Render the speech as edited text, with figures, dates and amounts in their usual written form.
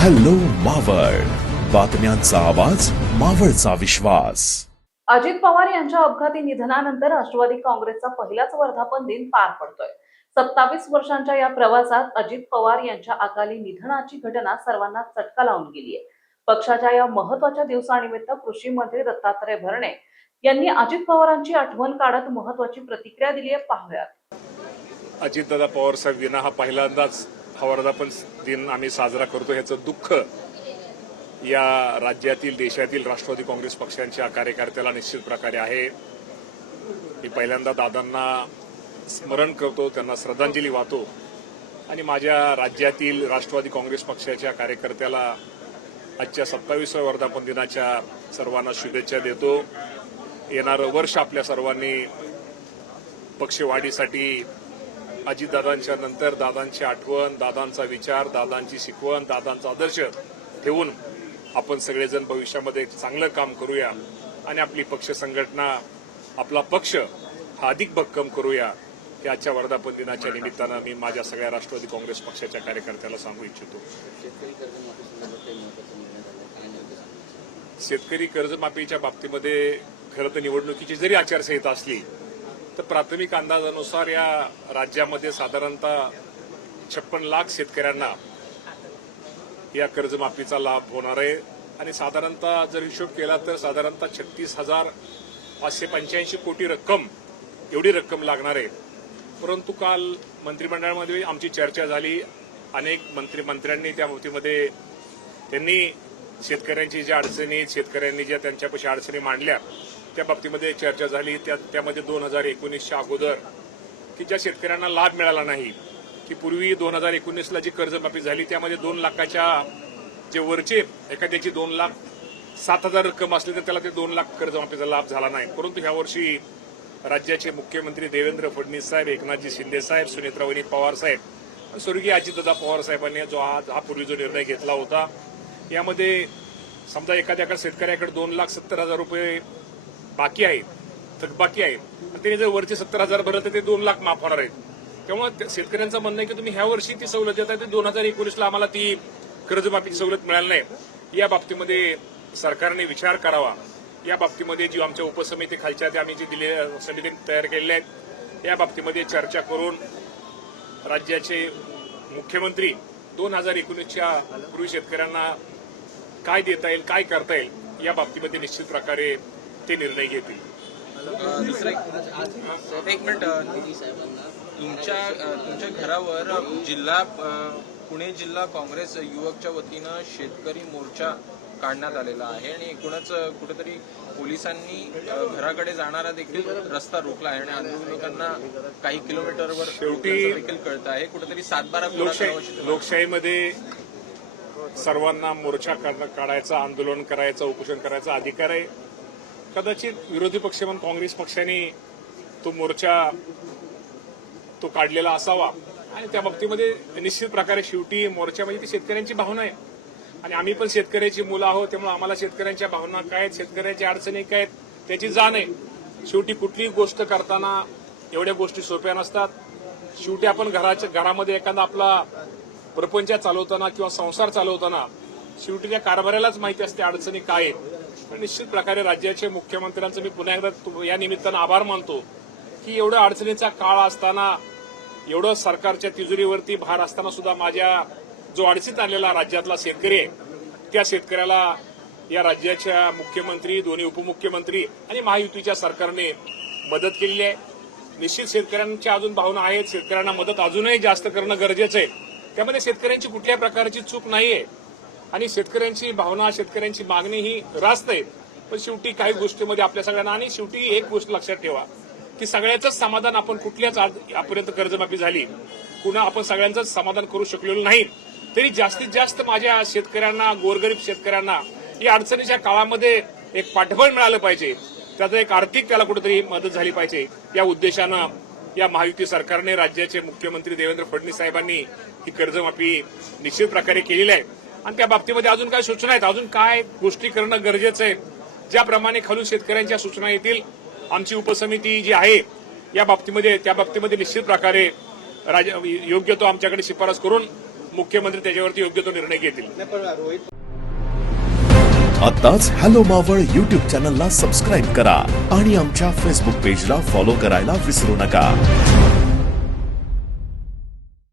Hello Maval, बातम्यांचा आवाज, मावळचा विश्वास. अजित पवार यांच्या अपघाती निधनानंतर राष्ट्रवादी काँग्रेसचा पहिलाच वर्धापन दिन पार पडतोय. 27 वर्षांच्या या प्रवासात अजित पवार यांच्या अकाली निधनाची घटना सर्वांना चटका लावून गेली आहे. पक्षाच्या या महत्त्वाच्या दिवसानिमित्त कृषी मंत्री दत्तात्रय भरणे यांनी अजित पवारांची आठवण काढत महत्त्वाची प्रतिक्रिया दिली आहे. पाहूयात. अजितदादा पवार साहेब विना हा पहिल्यांदाच हा वर्धापन दिन आम्ही साजरा करतो. ह्याचं दुःख या राज्यातील देशातील राष्ट्रवादी काँग्रेस पक्षांच्या कार्यकर्त्याला निश्चित प्रकारे आहे. मी पहिल्यांदा दादांना स्मरण करतो, त्यांना श्रद्धांजली वाहतो आणि माझ्या राज्यातील राष्ट्रवादी काँग्रेस पक्षाच्या कार्यकर्त्याला आजच्या 27व्या वर्धापन दिनाच्या सर्वांना शुभेच्छा देतो. येणारं वर्ष आपल्या सर्वांनी पक्षवाढीसाठी अजितदादांच्या नंतर दादांची आठवण, दादांचा विचार, दादांची शिकवण, दादांचा आदर्श ठेवून आपण सगळेजण भविष्यामध्ये चांगलं काम करूया आणि आपली पक्ष संघटना, आपला पक्ष हा अधिक भक्कम करूया. हे आजच्या वर्धापन दिनाच्या निमित्तानं मी माझ्या सगळ्या राष्ट्रवादी काँग्रेस पक्षाच्या कार्यकर्त्याला सांगू इच्छितो. शेतकरी कर्जमाफीच्या बाबतीमध्ये खरं तर निवडणुकीची जरी आचारसंहिता असली तर प्राथमिक अंदाजानुसार या राज्यामध्ये साधारणतः 56 लाख शेतकऱ्यांना या कर्जमाफीचा लाभ होणार आहे आणि साधारणतः जर हिशोब केला तर साधारणतः 36,585 कोटी रक्कम एवढी रक्कम लागणार आहे. परंतु काल मंत्रिमंडळामध्ये आमची चर्चा झाली. अनेक मंत्र्यांनी त्या बाबतीमध्ये त्यांनी शेतकऱ्यांची ज्या अडचणी, शेतकऱ्यांनी ज्या त्यांच्यापाशी अडचणी मांडल्या त्या बाबतीमध्ये चर्चा झाली. त्यामध्ये 2019च्या अगोदर की ज्या शेतकऱ्यांना लाभ मिळाला नाही, की पूर्वी 2019ला जी कर्जमाफी झाली त्यामध्ये 2 लाखाच्या जे वरचे एखाद्याची 2,07,000 रक्कम असली तर त्याला ते 2 लाख कर्जमाफीचा लाभ झाला नाही. परंतु ह्या वर्षी राज्याचे मुख्यमंत्री देवेंद्र फडणवीस साहेब, एकनाथजी शिंदे साहेब, सुनेत्रावणी पवार साहेब, स्वर्गीय अजितदादा पवार साहेबांनी हा पूर्वी जो निर्णय घेतला होता, यामध्ये समजा एखाद्याकडे शेतकऱ्याकडे 2,70,000 रुपये बाकी आहे, थकबाकी आहे आणि त्याने जर वरचे 70,000 भरले तर ते 2 लाख माफ होणार आहेत. त्यामुळे शेतकऱ्यांचं म्हणणं आहे की तुम्ही ह्या वर्षी ती सवलत देताय, ते 2019ला आम्हाला ती कर्जमाफीची सवलत मिळाली नाही. या बाबतीमध्ये सरकारने विचार करावा. या बाबतीमध्ये जी आमच्या उपसमिती खालच्या त्या आम्ही जी समिती तयार केलेल्या आहेत या बाबतीमध्ये चर्चा करून राज्याचे मुख्यमंत्री 2019च्या पूर्वी शेतकऱ्यांना काय देता येईल, काय करता येईल या बाबतीमध्ये निश्चित प्रकारे ते निर्णय घेतील. दुसरा एक मिनिट, तुमच्या घरावर पुणे जिल्हा काँग्रेस युवकच्या वतीनं शेतकरी मोर्चा काढण्यात आलेला आहे आणि एकूणच कुठेतरी पोलिसांनी घराकडे जाणारा देखील रस्ता रोखला आहे आणि आंदोलकांना काही किलोमीटरवर शेवटी देखील कळत आहे. कुठेतरी 7-12 लोकशाहीमध्ये सर्वांना मोर्चा काढायचा, आंदोलन करायचं, उपोषण करायचा अधिकार आहे. कदाचित विरोधी पक्ष म्हणून काँग्रेस पक्षाने तो मोर्चा तो काढलेला असावा आणि त्या बाबतीमध्ये निश्चित प्रकारे शेवटी मोर्चा म्हणजे ती शेतकऱ्यांची भावना आहे आणि आम्ही पण शेतकऱ्याची मुलं आहोत. त्यामुळे आम्हाला शेतकऱ्यांच्या भावना काय आहेत, शेतकऱ्यांच्या अडचणी काय आहेत त्याची जाण आहे. शेवटी कुठलीही गोष्ट करताना एवढ्या गोष्टी सोप्या नसतात. शेवटी आपण घरामध्ये एखादा आपला प्रपंच चालवताना किंवा संसार चालवताना शेवटी त्या कारभारालाच माहिती असते अडचणी काय आहेत. निश्चित प्रकारे राज्याचे मुख्यमंत्र्यांचं मी पुन्हा एकदा या निमित्तानं आभार मानतो की एवढं अडचणीचा काळ असताना, एवढं सरकारच्या तिजोरीवरती भार असताना सुद्धा माझ्या जो अडचणीत आलेला राज्यातला शेतकरी आहे त्या शेतकऱ्याला या राज्याच्या मुख्यमंत्री, दोन्ही उपमुख्यमंत्री आणि महायुतीच्या सरकारने मदत केलेली आहे. निश्चित शेतकऱ्यांच्या अजून भावना आहेत, शेतकऱ्यांना मदत अजूनही जास्त करणं गरजेचं आहे. त्यामध्ये शेतकऱ्यांची कुठल्याही प्रकारची चूक नाहीये आणि शेतकऱ्यांची भावना, शेतकऱ्यांची मागणी ही रास्त आहे. पण शेवटी काही गोष्टीमध्ये आपल्या सगळ्यांना आणि शेवटी एक गोष्ट लक्षात ठेवा की सगळ्याचंच समाधान आपण कुठल्याच आजपर्यंत कर्जमाफी झाली पुन्हा आपण सगळ्यांचंच समाधान करू शकलेलो नाही. तरी जास्तीत जास्त माझ्या शेतकऱ्यांना, गोरगरीब शेतकऱ्यांना या अडचणीच्या काळामध्ये एक पाठबळ मिळालं पाहिजे, त्याचं एक आर्थिक त्याला कुठेतरी मदत झाली पाहिजे. या उद्देशानं या महायुती सरकारने, राज्याचे मुख्यमंत्री देवेंद्र फडणवीस साहेबांनी ही कर्जमाफी निश्चित प्रकारे केलेली आहे आणि त्या बाबतीमध्ये अजून काय सूचना आहेत, अजून काय गोष्टी करणं गरजेचं आहे. ज्याप्रमाणे खालून शेतकऱ्यांच्या सूचना येतील आमची उपसमिती जी आहे या बाबतीमध्ये, त्या बाबतीमध्ये निश्चित प्रकारे योग्य तो आमच्याकडे शिफारस करून मुख्यमंत्री त्याच्यावरती योग्य तो निर्णय घेतील. आताच हॅलो मावळ YouTube चॅनलला सबस्क्राईब करा आणि आमच्या फेसबुक पेजला फॉलो करायला विसरू नका.